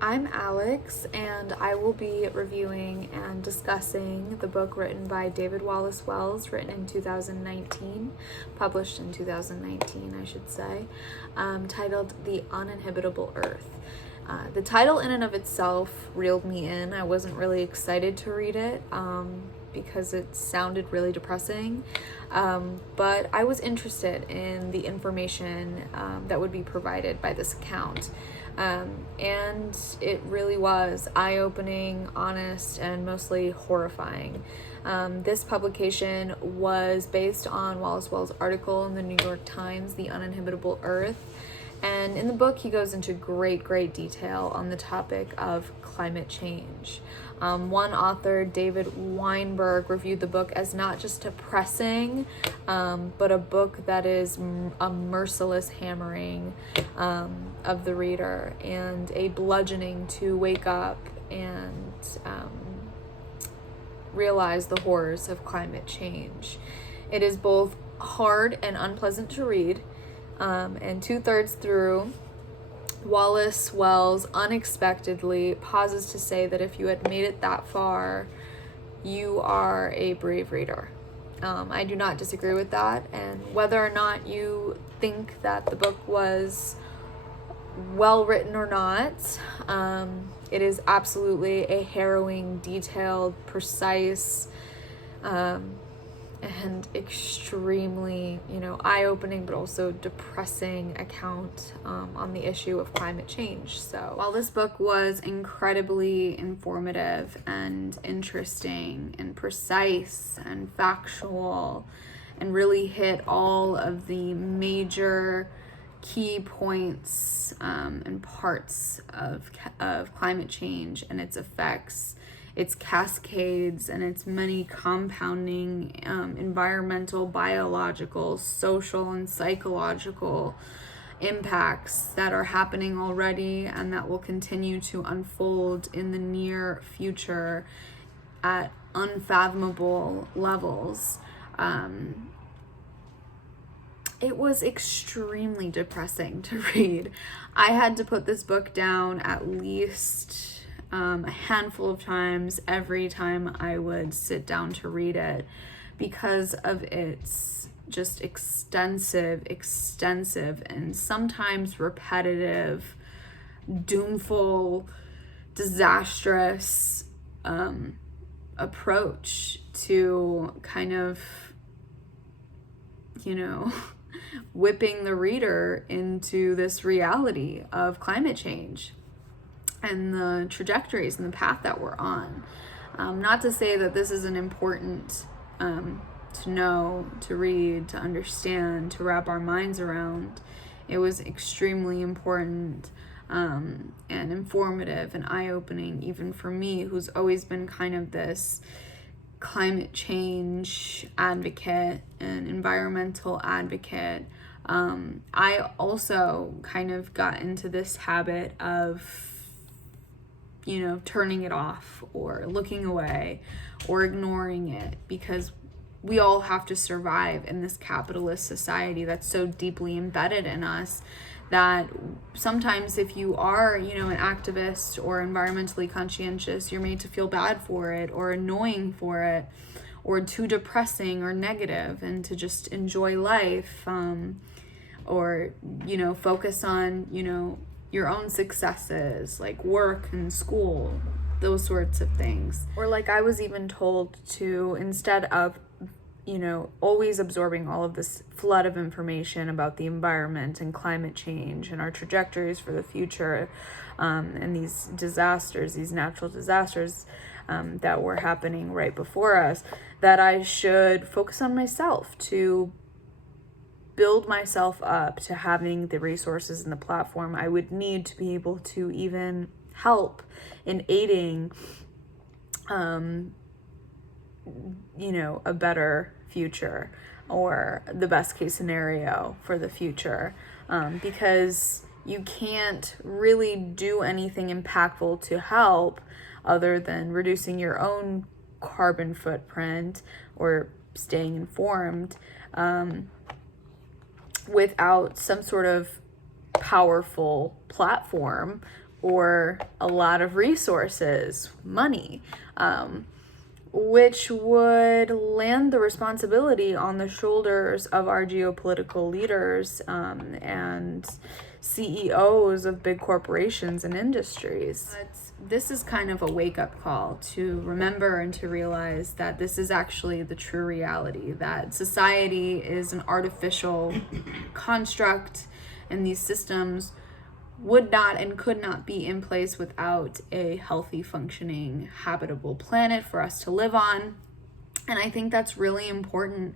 I'm Alex, and I will be reviewing and discussing the book written by David Wallace Wells, written in 2019, published in 2019, I should say, titled The Uninhabitable Earth. The title in and of itself reeled me in. I wasn't really excited to read it because it sounded really depressing, but I was interested in the information that would be provided by this account. And it really was eye-opening, honest, and mostly horrifying. This publication was based on Wallace Wells' article in the New York Times, The Uninhabitable Earth. And in the book, he goes into great detail on the topic of climate change. One author, David Weinberg, reviewed the book as not just depressing, but a book that is a merciless hammering of the reader and a bludgeoning to wake up and realize the horrors of climate change. It is both hard and unpleasant to read. And 2/3 through, Wallace Wells unexpectedly pauses to say that if you had made it that far, you are a brave reader. I do not disagree with that, and whether or not you think that the book was well written or not, it is absolutely a harrowing, detailed, precise, and extremely, eye-opening but also depressing account on the issue of climate change. So while this book was incredibly informative and interesting and precise and factual and really hit all of the major key points and parts of climate change and its effects, its cascades, and its many compounding environmental, biological, social, and psychological impacts that are happening already and that will continue to unfold in the near future at unfathomable levels. It was extremely depressing to read. I had to put this book down at least a handful of times every time I would sit down to read it because of its just extensive, and sometimes repetitive, doomful, disastrous approach to kind of, whipping the reader into this reality of climate change and the trajectories and the path that we're on. Not to say that this isn't important to know, to read, to understand, to wrap our minds around. It was extremely important and informative and eye-opening, even for me, who's always been kind of this climate change advocate and environmental advocate. I also kind of got into this habit of turning it off or looking away or ignoring it because we all have to survive in this capitalist society that's so deeply embedded in us that sometimes if you are, an activist or environmentally conscientious, you're made to feel bad for it or annoying for it or too depressing or negative and to just enjoy life or, focus on, your own successes like work and school, those sorts of things. Or like I was even told to, instead of always absorbing all of this flood of information about the environment and climate change and our trajectories for the future, and these disasters, these natural disasters that were happening right before us, that I should focus on myself, to build myself up to having the resources and the platform I would need to be able to even help in aiding a better future or the best case scenario for the future, because you can't really do anything impactful to help other than reducing your own carbon footprint or staying informed without some sort of powerful platform or a lot of resources, money, which would land the responsibility on the shoulders of our geopolitical leaders and CEOs of big corporations and industries. But this is kind of a wake-up call to remember and to realize that this is actually the true reality, that society is an artificial construct, and these systems would not and could not be in place without a healthy, functioning, habitable planet for us to live on. And I think that's really important.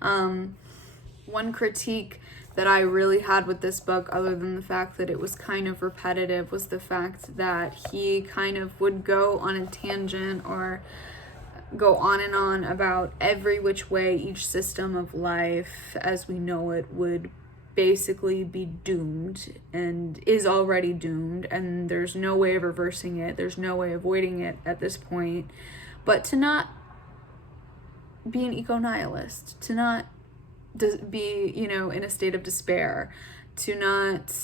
One critique that I really had with this book, other than the fact that it was kind of repetitive, was the fact that he kind of would go on a tangent or go on and on about every which way each system of life as we know it would basically be doomed and is already doomed, and there's no way of reversing it, there's no way avoiding it at this point. But to not be an eco-nihilist, to not be, in a state of despair, to not,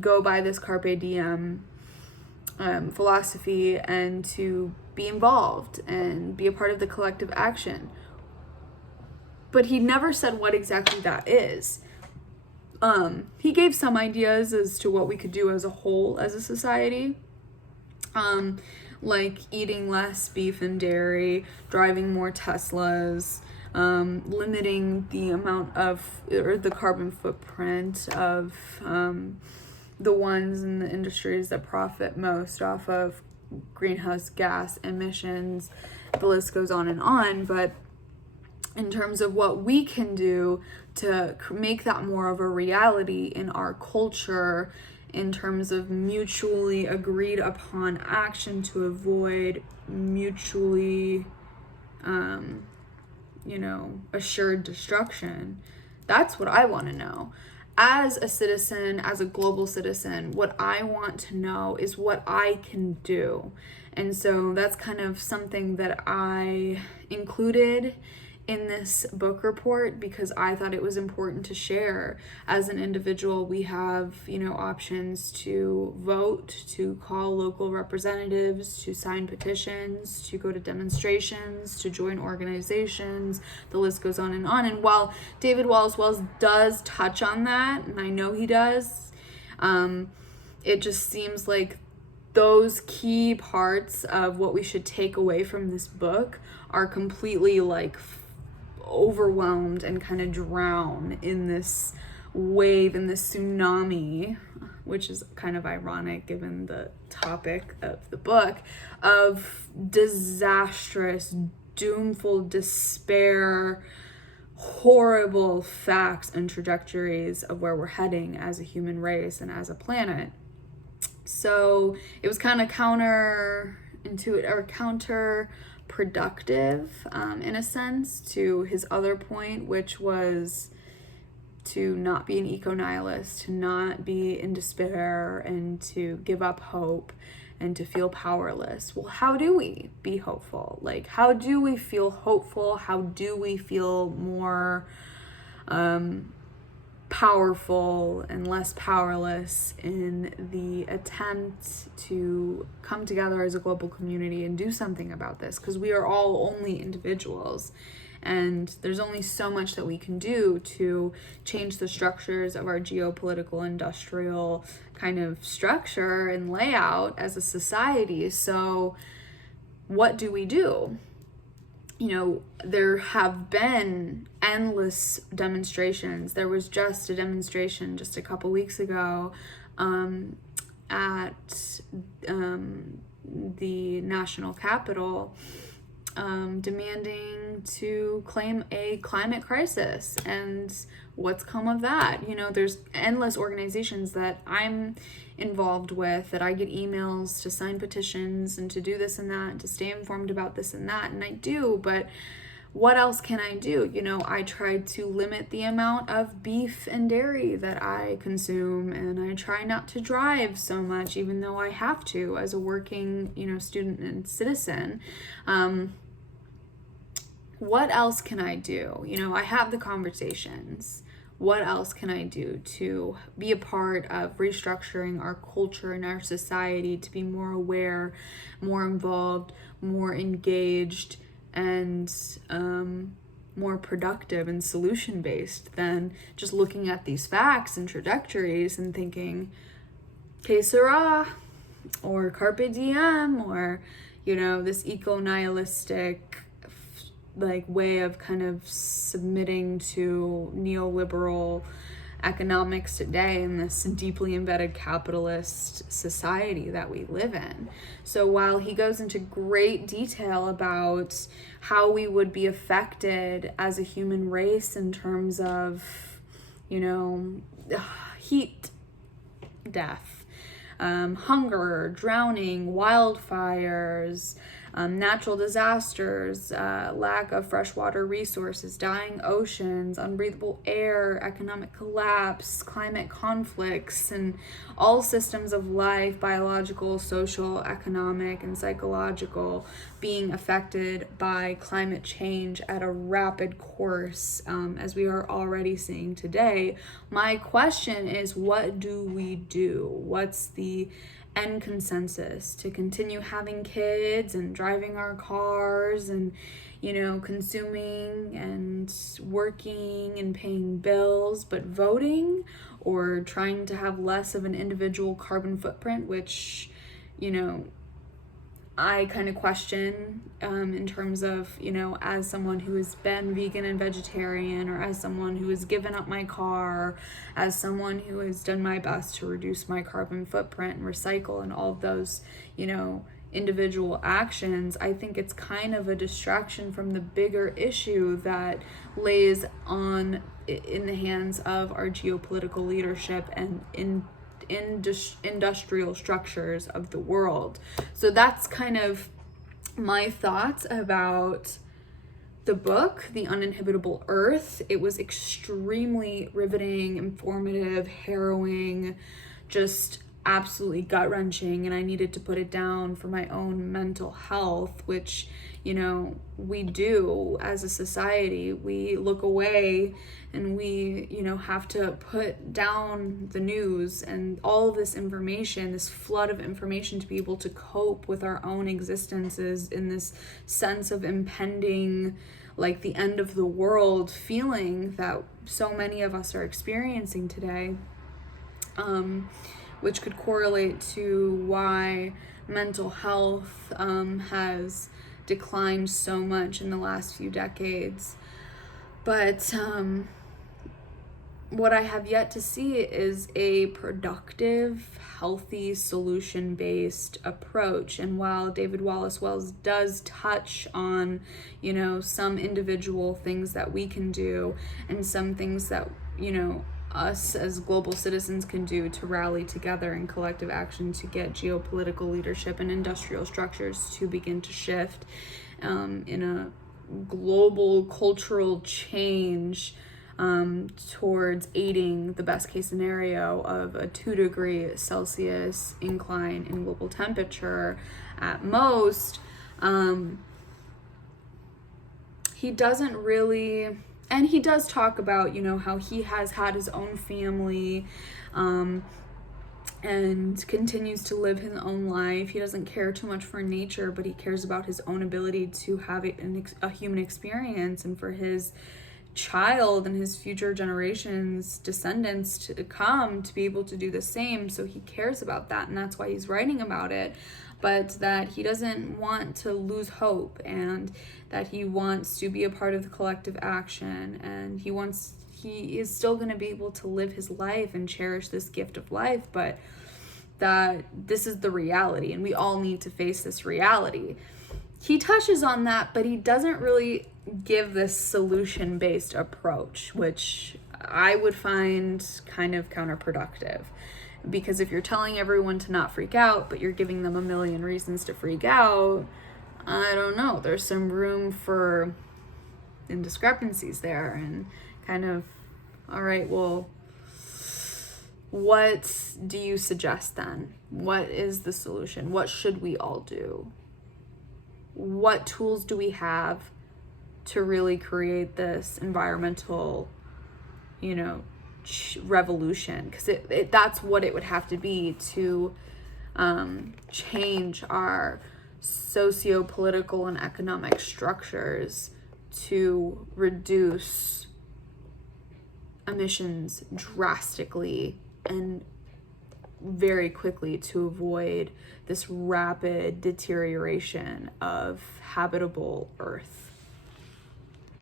go by this carpe diem philosophy, and to be involved and be a part of the collective action. But he never said what exactly that is. He gave some ideas as to what we could do as a whole, as a society, like eating less beef and dairy, driving more Teslas, limiting the amount of, or the carbon footprint of the ones in the industries that profit most off of greenhouse gas emissions. The list goes on and on, but in terms of what we can do to make that more of a reality in our culture, in terms of mutually agreed upon action to avoid mutually assured destruction. That's what I want to know. As a citizen, as a global citizen, what I want to know is what I can do. And so that's kind of something that I included in this book report because I thought it was important to share. As an individual, we have, options to vote, to call local representatives, to sign petitions, to go to demonstrations, to join organizations. The list goes on. And while David Wallace Wells does touch on that, and I know he does, it just seems like those key parts of what we should take away from this book are completely overwhelmed and kind of drown in this wave, in this tsunami, which is kind of ironic given the topic of the book, of disastrous, doomful despair, horrible facts and trajectories of where we're heading as a human race and as a planet. So it was kind of counterintuitive or counterproductive in a sense to his other point, which was to not be an eco-nihilist, to not be in despair and to give up hope and to feel powerless. Well, how do we be hopeful? How do we feel hopeful? How do we feel more powerful and less powerless in the attempt to come together as a global community and do something about this? Because we are all only individuals, and there's only so much that we can do to change the structures of our geopolitical, industrial kind of structure and layout as a society. So what do we do? There have been endless demonstrations. There was just a demonstration just a couple weeks ago at the national capital demanding to claim a climate crisis. And what's come of that? There's endless organizations that I'm involved with, that I get emails to sign petitions and to do this and that and to stay informed about this and that, and I do, but what else can I do? I tried to limit the amount of beef and dairy that I consume, and I try not to drive so much, even though I have to as a working, student and citizen. What else can I do? I have the conversations. what else can I do to be a part of restructuring our culture and our society to be more aware, more involved, more engaged, and more productive and solution-based than just looking at these facts and trajectories and thinking, que sera, or carpe diem, or, this eco-nihilistic way of kind of submitting to neoliberal economics today in this deeply embedded capitalist society that we live in. So while he goes into great detail about how we would be affected as a human race in terms of, heat, death, hunger, drowning, wildfires, natural disasters, lack of freshwater resources, dying oceans, unbreathable air, economic collapse, climate conflicts, and all systems of life, biological, social, economic, and psychological, being affected by climate change at a rapid course, as we are already seeing today. My question is, what do we do? What's the end consensus? To continue having kids and driving our cars and, consuming and working and paying bills, but voting, or trying to have less of an individual carbon footprint, which, I kind of question in terms of, as someone who has been vegan and vegetarian, or as someone who has given up my car, as someone who has done my best to reduce my carbon footprint and recycle and all of those, individual actions. I think it's kind of a distraction from the bigger issue that lays in the hands of our geopolitical leadership and industrial structures of the world. So that's kind of my thoughts about the book, The Uninhabitable Earth. It was extremely riveting, informative, harrowing, just absolutely gut-wrenching, and I needed to put it down for my own mental health, which, we do as a society. We look away and we, have to put down the news and all this information, this flood of information, to be able to cope with our own existences in this sense of impending, the end of the world feeling that so many of us are experiencing today, which could correlate to why mental health has declined so much in the last few decades. But what I have yet to see is a productive, healthy, solution-based approach. And while David Wallace Wells does touch on, some individual things that we can do, and some things that, us as global citizens can do to rally together in collective action to get geopolitical leadership and industrial structures to begin to shift in a global cultural change towards aiding the best case scenario of a 2 degrees Celsius incline in global temperature at most. He doesn't really... And he does talk about, how he has had his own family and continues to live his own life. He doesn't care too much for nature, but he cares about his own ability to have a human experience, and for his child and his future generations, descendants to come, to be able to do the same. So he cares about that, and that's why he's writing about it. But that he doesn't want to lose hope, and that he wants to be a part of the collective action, and he is still going to be able to live his life and cherish this gift of life, but that this is the reality, and we all need to face this reality. He touches on that, but he doesn't really give this solution-based approach, which I would find kind of counterproductive. Because if you're telling everyone to not freak out, but you're giving them a million reasons to freak out, I don't know. There's some room for indiscrepancies there, and kind of, all right, well, what do you suggest then? What is the solution? What should we all do? What tools do we have to really create this environmental, revolution, because that's what it would have to be to change our socio-political and economic structures to reduce emissions drastically and very quickly, to avoid this rapid deterioration of habitable Earth.